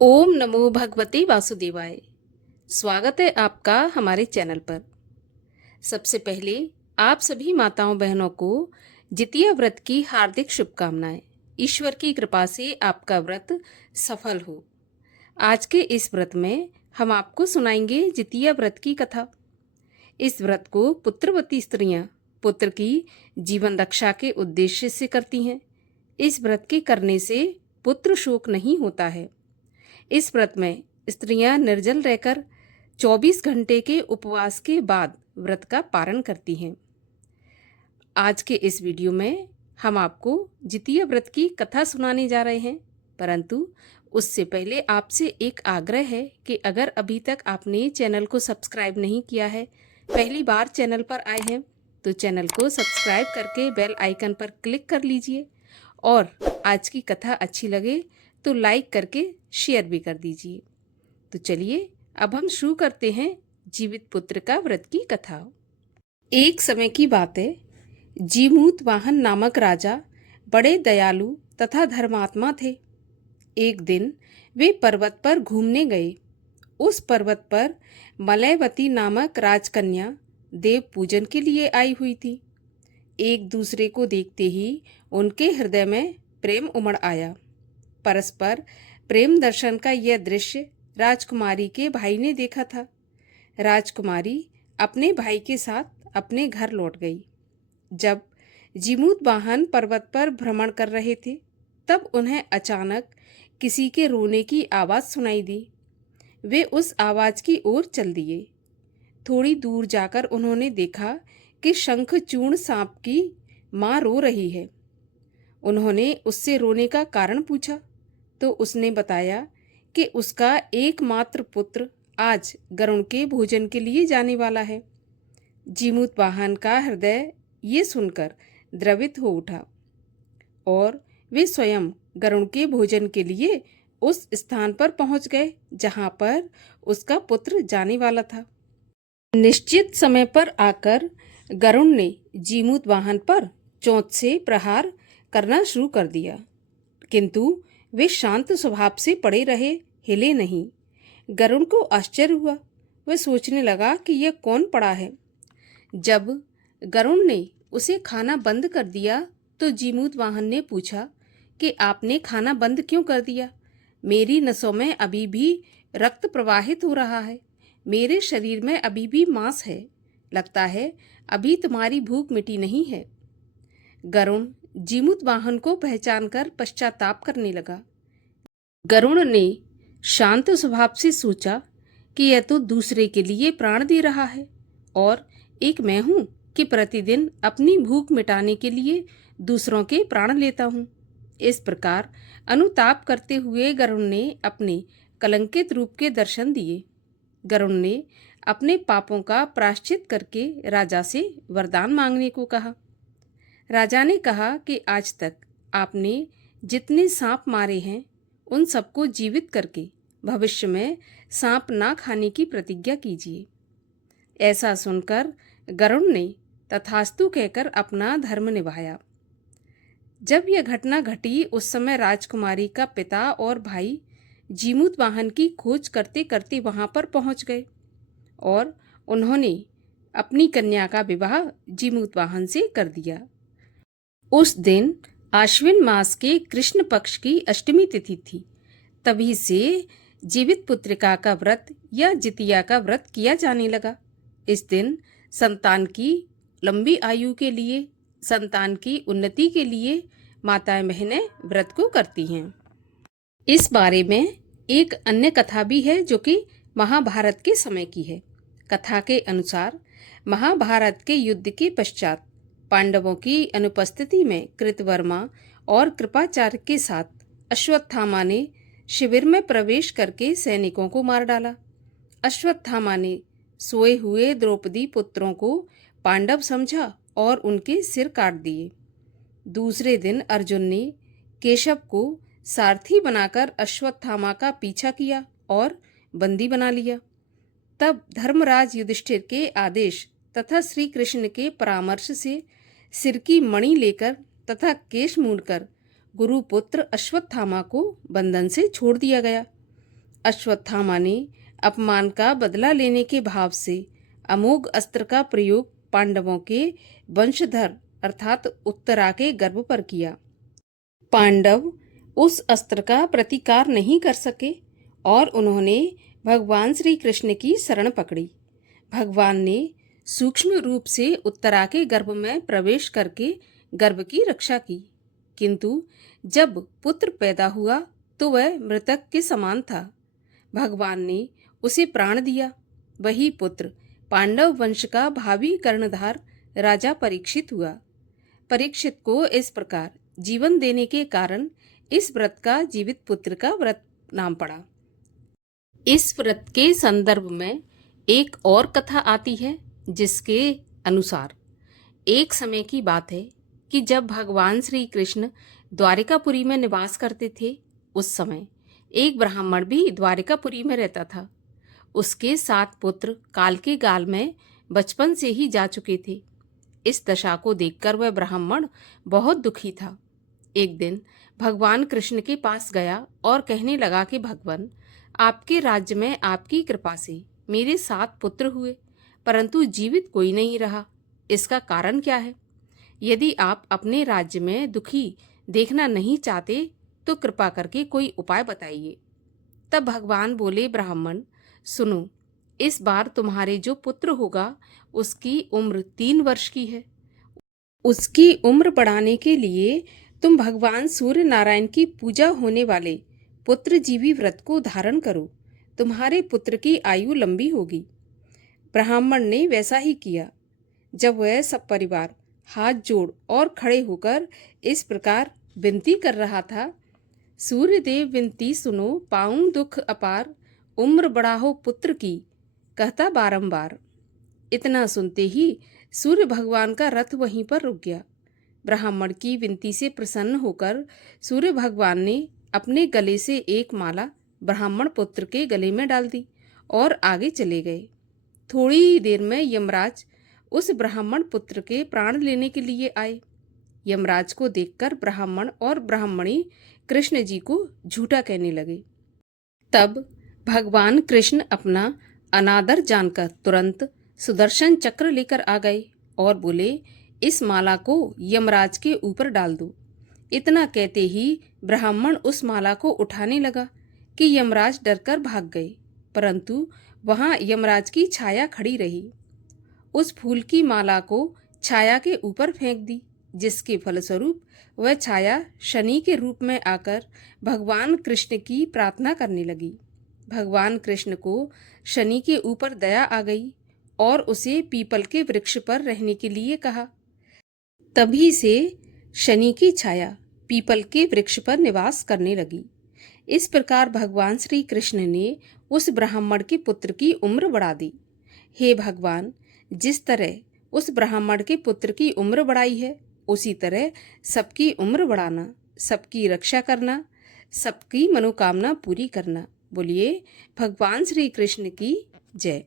ओम नमो भगवते वासुदेवाय। स्वागत है आपका हमारे चैनल पर। सबसे पहले आप सभी माताओं बहनों को जितिया व्रत की हार्दिक शुभकामनाएं। ईश्वर की कृपा से आपका व्रत सफल हो। आज के इस व्रत में हम आपको सुनाएंगे जितिया व्रत की कथा। इस व्रत को पुत्रवती स्त्रियां पुत्र की जीवन रक्षा के उद्देश्य से करती हैं। इस व्रत के करने से पुत्र शोक नहीं होता है। इस व्रत में स्त्रियां निर्जल रहकर 24 घंटे के उपवास के बाद व्रत का पारण करती हैं। आज के इस वीडियो में हम आपको जितिया व्रत की कथा सुनाने जा रहे हैं, परंतु उससे पहले आपसे एक आग्रह है कि अगर अभी तक आपने चैनल को सब्सक्राइब नहीं किया है, पहली बार चैनल पर आए हैं, तो चैनल को सब्सक्राइब करके बेल आइकन पर क्लिक कर लीजिए और आज की कथा अच्छी लगे तो लाइक करके शेयर भी कर दीजिए। तो चलिए अब हम शुरू करते हैं जीवित पुत्र का व्रत की कथा। एक समय की बात है, जीमूत वाहन नामक राजा बड़े दयालु तथा धर्मात्मा थे। एक दिन वे पर्वत पर घूमने गए। उस पर्वत पर मलयवती नामक राजकन्या देव पूजन के लिए आई हुई थी। एक दूसरे को देखते ही उनके हृदय में प्रेम उमड़ आया। परस्पर प्रेम दर्शन का यह दृश्य राजकुमारी के भाई ने देखा था। राजकुमारी अपने भाई के साथ अपने घर लौट गई। जब जीमूत वाहन पर्वत पर भ्रमण कर रहे थे, तब उन्हें अचानक किसी के रोने की आवाज़ सुनाई दी। वे उस आवाज़ की ओर चल दिए। थोड़ी दूर जाकर उन्होंने देखा कि शंखचूर्ण सांप की माँ रो रही है। उन्होंने उससे रोने का कारण पूछा तो उसने बताया कि उसका एकमात्र पुत्र आज गरुण के भोजन के लिए जाने वाला है। जीमूत वाहन का हृदय ये सुनकर द्रवित हो उठा और वे स्वयं गरुण के भोजन के लिए उस स्थान पर पहुंच गए जहां पर उसका पुत्र जाने वाला था। निश्चित समय पर आकर गरुण ने जीमूत वाहन पर चोंच से प्रहार करना शुरू कर दिया, किंतु वे शांत स्वभाव से पड़े रहे, हिले नहीं। गरुण को आश्चर्य हुआ। वह सोचने लगा कि यह कौन पड़ा है। जब गरुण ने उसे खाना बंद कर दिया तो जीमूत वाहन ने पूछा कि आपने खाना बंद क्यों कर दिया? मेरी नसों में अभी भी रक्त प्रवाहित हो रहा है, मेरे शरीर में अभी भी मांस है, लगता है अभी तुम्हारी भूख मिटी नहीं है। गरुण जीमूत वाहन को पहचानकर पश्चाताप करने लगा। गरुण ने शांत स्वभाव से सोचा कि यह तो दूसरे के लिए प्राण दे रहा है और एक मैं हूं कि प्रतिदिन अपनी भूख मिटाने के लिए दूसरों के प्राण लेता हूं। इस प्रकार अनुताप करते हुए गरुण ने अपने कलंकित रूप के दर्शन दिए। गरुण ने अपने पापों का प्रायश्चित करके राजा से वरदान मांगने को कहा। राजा ने कहा कि आज तक आपने जितने सांप मारे हैं, उन सबको जीवित करके भविष्य में सांप ना खाने की प्रतिज्ञा कीजिए। ऐसा सुनकर गरुण ने तथास्तु कहकर अपना धर्म निभाया। जब यह घटना घटी, उस समय राजकुमारी का पिता और भाई जीमूत वाहन की खोज करते करते वहां पर पहुंच गए और उन्होंने अपनी कन्या का विवाह जीमूत वाहन से कर दिया। उस दिन आश्विन मास के कृष्ण पक्ष की अष्टमी तिथि थी। तभी से जीवित पुत्रिका का व्रत या जितिया का व्रत किया जाने लगा। इस दिन संतान की लंबी आयु के लिए, संतान की उन्नति के लिए माताएं बहनें व्रत को करती हैं। इस बारे में एक अन्य कथा भी है जो कि महाभारत के समय की है। कथा के अनुसार महाभारत के युद्ध के पश्चात पांडवों की अनुपस्थिति में कृतवर्मा और कृपाचार्य के साथ अश्वत्थामा ने शिविर में प्रवेश करके सैनिकों को मार डाला। अश्वत्थामा ने सोए हुए द्रौपदी पुत्रों को पांडव समझा और उनके सिर काट दिए। दूसरे दिन अर्जुन ने केशव को सारथी बनाकर अश्वत्थामा का पीछा किया और बंदी बना लिया। तब धर्मराज युधिष्ठिर के आदेश तथा श्री कृष्ण के परामर्श से सिर की मणि लेकर तथा केश मूंडकर गुरुपुत्र अश्वत्थामा को बंधन से छोड़ दिया गया। अश्वत्थामा ने अपमान का बदला लेने के भाव से अमोघ अस्त्र का प्रयोग पांडवों के वंशधर अर्थात उत्तरा के गर्भ पर किया। पांडव उस अस्त्र का प्रतिकार नहीं कर सके और उन्होंने भगवान श्री कृष्ण की शरण पकड़ी। भगवान ने सूक्ष्म रूप से उत्तरा के गर्भ में प्रवेश करके गर्भ की रक्षा की, किंतु जब पुत्र पैदा हुआ तो वह मृतक के समान था। भगवान ने उसे प्राण दिया। वही पुत्र पांडव वंश का भावी कर्णधार राजा परीक्षित हुआ। परीक्षित को इस प्रकार जीवन देने के कारण इस व्रत का जीवित पुत्र का व्रत नाम पड़ा। इस व्रत के संदर्भ में एक और कथा आती है, जिसके अनुसार एक समय की बात है कि जब भगवान श्री कृष्ण द्वारिकापुरी में निवास करते थे, उस समय एक ब्राह्मण भी द्वारिकापुरी में रहता था। उसके 7 पुत्र काल के गाल में बचपन से ही जा चुके थे। इस दशा को देखकर वह ब्राह्मण बहुत दुखी था। एक दिन भगवान कृष्ण के पास गया और कहने लगा कि भगवान, आपके राज्य में आपकी कृपा से मेरे 7 पुत्र हुए, परंतु जीवित कोई नहीं रहा। इसका कारण क्या है? यदि आप अपने राज्य में दुखी देखना नहीं चाहते तो कृपा करके कोई उपाय बताइए। तब भगवान बोले, ब्राह्मण सुनो, इस बार तुम्हारे जो पुत्र होगा उसकी उम्र 3 वर्ष की है। उसकी उम्र बढ़ाने के लिए तुम भगवान सूर्य नारायण की पूजा होने वाले पुत्रजीवी व्रत को धारण करो। तुम्हारे पुत्र की आयु लंबी होगी। ब्राह्मण ने वैसा ही किया। जब वह सब परिवार हाथ जोड़ और खड़े होकर इस प्रकार विनती कर रहा था, सूर्यदेव विनती सुनो, पाऊं दुख अपार, उम्र बढ़ाओ पुत्र की, कहता बारंबार। इतना सुनते ही सूर्य भगवान का रथ वहीं पर रुक गया। ब्राह्मण की विनती से प्रसन्न होकर सूर्य भगवान ने अपने गले से एक माला ब्राह्मण पुत्र के गले में डाल दी और आगे चले गए। थोड़ी ही देर में यमराज उस ब्राह्मण पुत्र के प्राण लेने के लिए आए। यमराज को देखकर ब्राह्मण और ब्राह्मणी कृष्ण जी को झूठा कहने लगे। तब भगवान कृष्ण अपना अनादर जानकर तुरंत सुदर्शन चक्र लेकर आ गए और बोले, इस माला को यमराज के ऊपर डाल दो। इतना कहते ही ब्राह्मण उस माला को उठाने लगा कि यमराज डरकर भाग गए, परंतु वहां यमराज की छाया खड़ी रही। उस फूल की माला को छाया के ऊपर फेंक दी, जिसके फलस्वरूप वह छाया शनि के रूप में आकर भगवान कृष्ण की प्रार्थना करने लगी। भगवान कृष्ण को शनि के ऊपर दया आ गई और उसे पीपल के वृक्ष पर रहने के लिए कहा। तभी से शनि की छाया पीपल के वृक्ष पर निवास करने लगी। इस प्रकार भगवान श्री कृष्ण ने उस ब्राह्मण के पुत्र की उम्र बढ़ा दी। हे भगवान, जिस तरह उस ब्राह्मण के पुत्र की उम्र बढ़ाई है, उसी तरह सबकी उम्र बढ़ाना, सबकी रक्षा करना, सबकी मनोकामना पूरी करना। बोलिए भगवान श्री कृष्ण की जय।